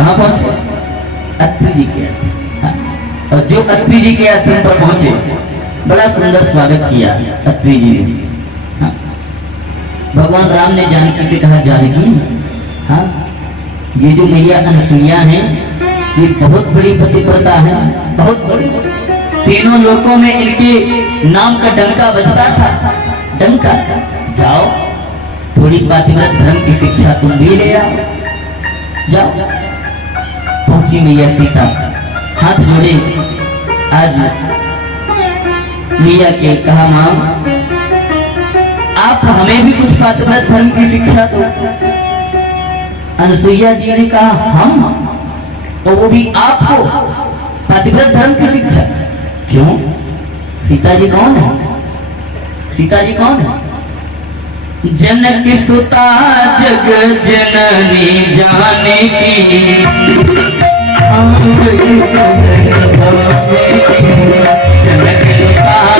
कहाँ पहुंचे? अत्रि जी के आश्रम। और जो अत्रि जी के आश्रम पर पहुंचे, बड़ा सुंदर स्वागत किया अत्रि जी ने। भगवान राम ने जानकी से कहा, जानकी, हाँ, ये जो मैया अनसुईया है, ये बहुत बड़ी पतिव्रता है, बहुत बड़ी। तीनों लोकों में इनके नाम का डंका बजता था, डंका। जाओ, थोड़ी पातिव्रत धर्म की शिक्षा तुम भी ले आओ, जाओ। पहुंची मैया सीता, हाथ जोड़े आज मैया के, कहा, मां, आप हमें भी कुछ पातिव्रत धर्म की शिक्षा दो। अनसुईया जी ने कहा, हम, तो वो भी आपको पातिव्रत धर्म की शिक्षा? क्यों? सीता जी कौन है? सीता जी कौन है? जनक सुता जग जननी जानकी, जनक सुता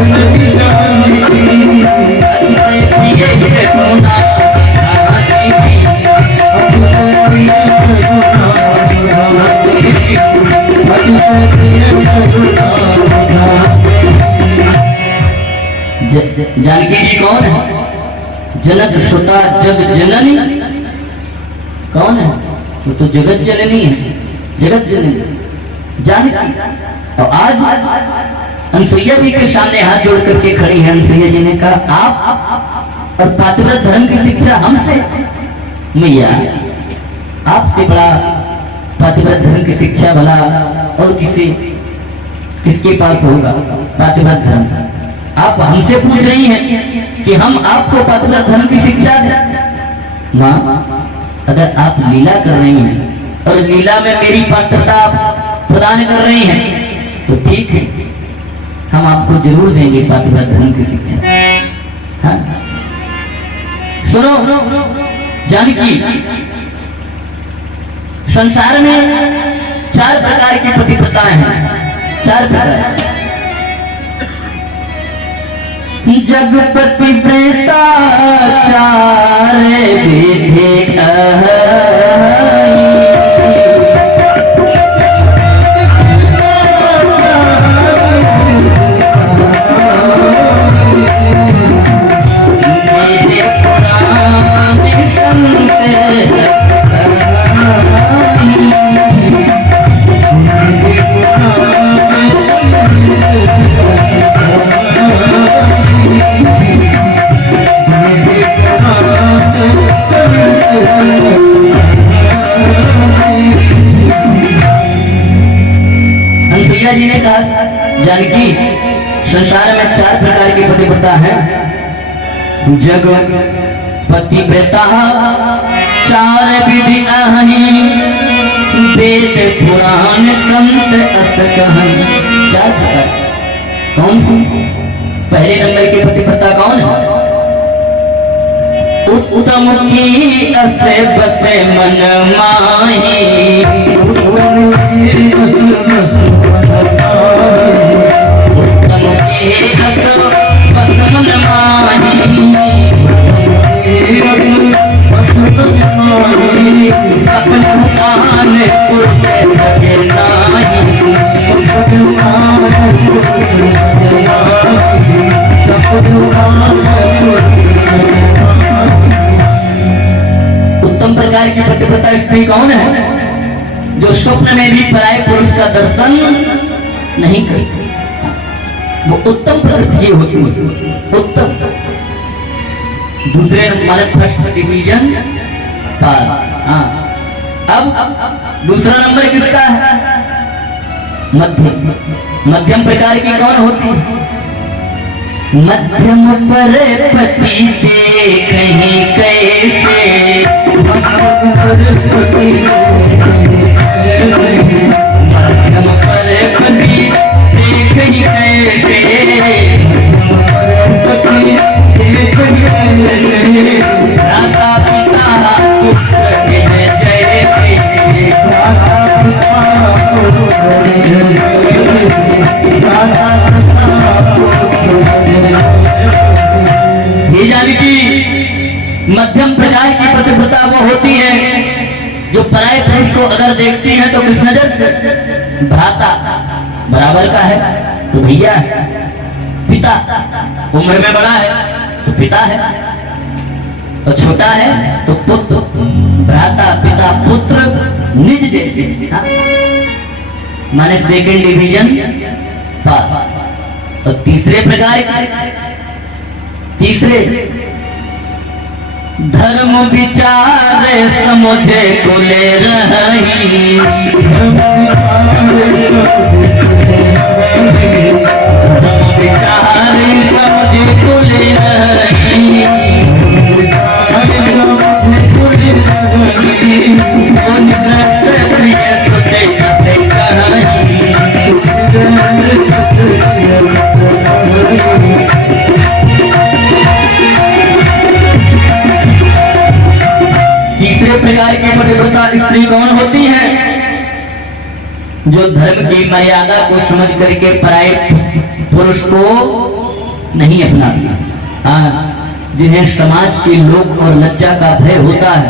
जग जननी जानकी, जानकी जी कौन है? जनक सुता जग जननी कौन है? वो तो जगत जननी है, जगत जननी जानकी। और आज अनसुईया जी के सामने हाथ जोड़ करके खड़ी है। अनसुईया जी ने कहा, आप और पातिव्रत धर्म की शिक्षा हमसे? मैया, आपसे बड़ा पातिव्रत धर्म की शिक्षा भला और किसके पास होगा पातिव्रत धर्म? आप हमसे पूछ रही हैं कि हम आपको पातिव्रत धर्म की शिक्षा दें? माँ, अगर आप लीला कर रही हैं और लीला में मेरी पात्रता प्रदान कर रही हैं तो ठीक है, हम आपको जरूर देंगे पातिव्रत धर्म की शिक्षा। हाँ? सुनो जानकी, संसार में 4 प्रकार की पतिव्रताएं हैं, 4 प्रकार। जगपति प्रेता 4 विधि अनसुईया जी ने कहा, जानकी, संसार में 4 प्रकार की पतिव्रता है। जग पतिव्रता 4 विधि अहि, वेद पुराण संत अस कहन। 4 प्रकार कौन सी? पहले नंबर की पतिव्रता कौन है? उत्तम की असे बसे मन माही, उत्तम की अस बस मन माही, सपन भगवान पुरुष लगे नाही, उत्तम प्रकार की पतिव्रता स्त्री कौन है? जो स्वप्न में भी पराये पुरुष का दर्शन नहीं करती, वो उत्तम प्रवृत्ति होती है। उत्तम। दूसरे हमारे फर्स्ट डिवीजन पास। हाँ, अब दूसरा नंबर किसका है? मध्यम। मध्यम प्रकार की कौन होती है? मध्यम पर पति देखहीं कैसे, मध्यम पर पति देखहीं कैसे, राधा पिता पुत्र जय ये जानकी मध्यम प्रकार की पतिव्रता वो होती है जो पराये पुरुष को अगर देखती है तो किस नजर से? भ्राता बराबर का है तो भैया है, पिता उम्र में बड़ा है तो पिता है, और छोटा है तो पुत्र। भ्राता पिता पुत्र निज जैसे, हाँ? माने सेकेंड डिवीजन पास। और तीसरे प्रकार, तीसरे धर्म विचार समझे को ले रही, धर्म विचार समझे को ले रही, तीसरे प्रकार की पतिव्रता स्त्री कौन होती है? जो धर्म की मर्यादा को समझ करके पराये पुरुष को नहीं अपनाती, हाँ, जिन्हें समाज के लोक और लज्जा का भय होता है,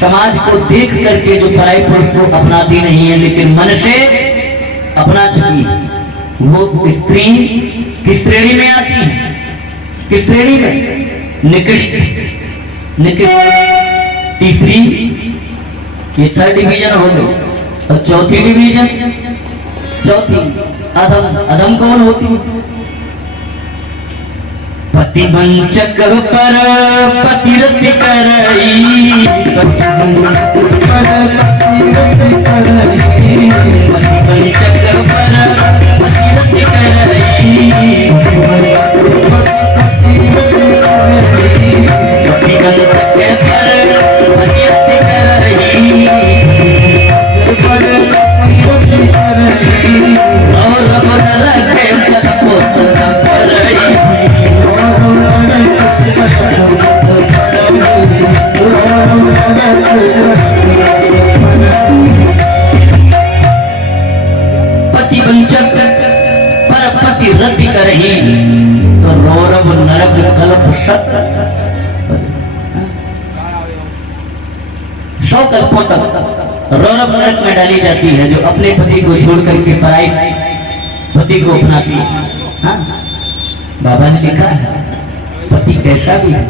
समाज को देख करके जो पराये पुरुष को अपनाती नहीं है लेकिन मन से अपना चुकी है, वो स्त्री किस श्रेणी में आती है? किस श्रेणी में? निकृष्ट। निकृष्ट तीसरी, ये थर्ड डिवीजन हो गई। और चौथी डिवीजन, चौथी अधम। अधम कौन होती? पतिवंचक पर पतिरत करई, पतिवंचक पर पतिरत करई, पतिवंचक पर पतिरत करही, तो रौरव नरक कल्प सत 100 कल्पों तक रौरव नरक में डाली जाती है जो अपने पति को छोड़ करके पराई पति को अपनाती है। हाँ? बाबा ने लिखा है पति कैसा भी है,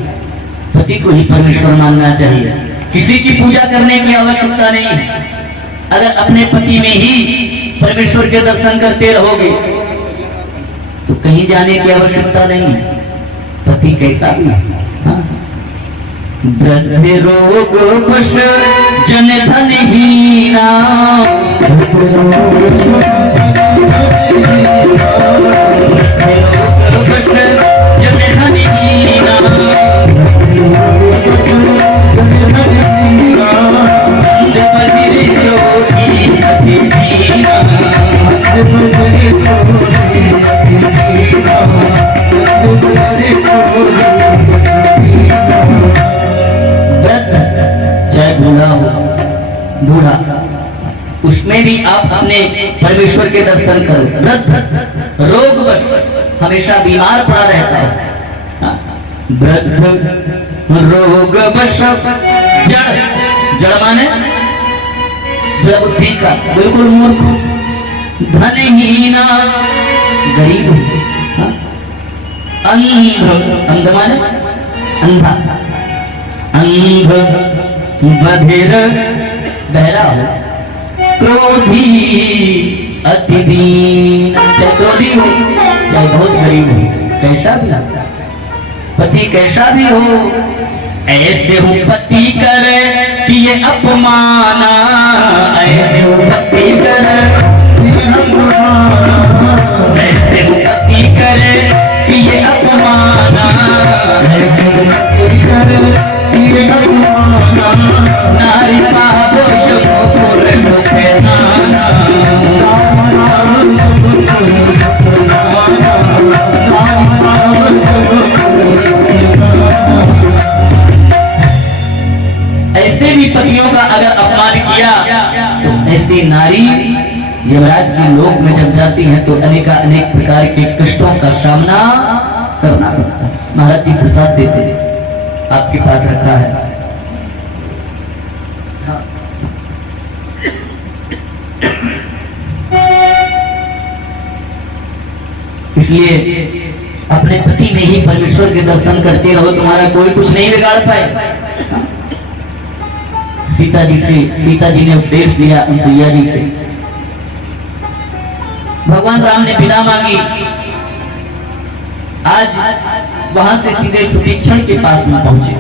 पति को ही परमेश्वर मानना चाहिए, किसी की पूजा करने की आवश्यकता नहीं है। अगर अपने पति में ही परमेश्वर के दर्शन करते रहोगे तो कहीं जाने की आवश्यकता नहीं है, पति कैसा भी है। हाँ? वृद्ध रोग वश जन धन हीना, जन धन हीना, चाहे बूढ़ा हो, बूढ़ा उसमें भी आप अपने परमेश्वर के दर्शन करो। वृद्ध रोगवश हमेशा बीमार पड़ा रहता है, वृद्ध रोगवश जड़, जड़ माने जड़ बुद्धि का, बिल्कुल मूर्ख, धनहीना गरीब, अंध, अंध माने अंधा, अंध बधिर बहरा हो, क्रोधी अति दीन, चाहे क्रोधी हो चाहे बहुत गरीब हो, कैसा भी लगता, पति कैसा भी हो, ऐसे हो पति करे कि ये अपमाना, ऐसे हो पति करे ऐसे हो पति करे कि ये अपमाना, नारी पापो जो पूरे मुखे नाना, ऐसे भी पतियों का अगर अपमान किया तो ऐसी नारी यमराज की लोक में जब जाती है तो अनेक प्रकार के कष्टों का सामना करना पड़ता है। महाराज जी प्रसाद देते आपके पास रखा है। इसलिए अपने पति में ही परमेश्वर के दर्शन करते रहो, तुम्हारा कोई कुछ नहीं बिगाड़ पाए। सीता जी ने उपदेश दिया अनुसुईया जी से, भगवान राम ने बिना मांगी आज वहां से सीधे सुतीक्षण के पास में पहुंचे।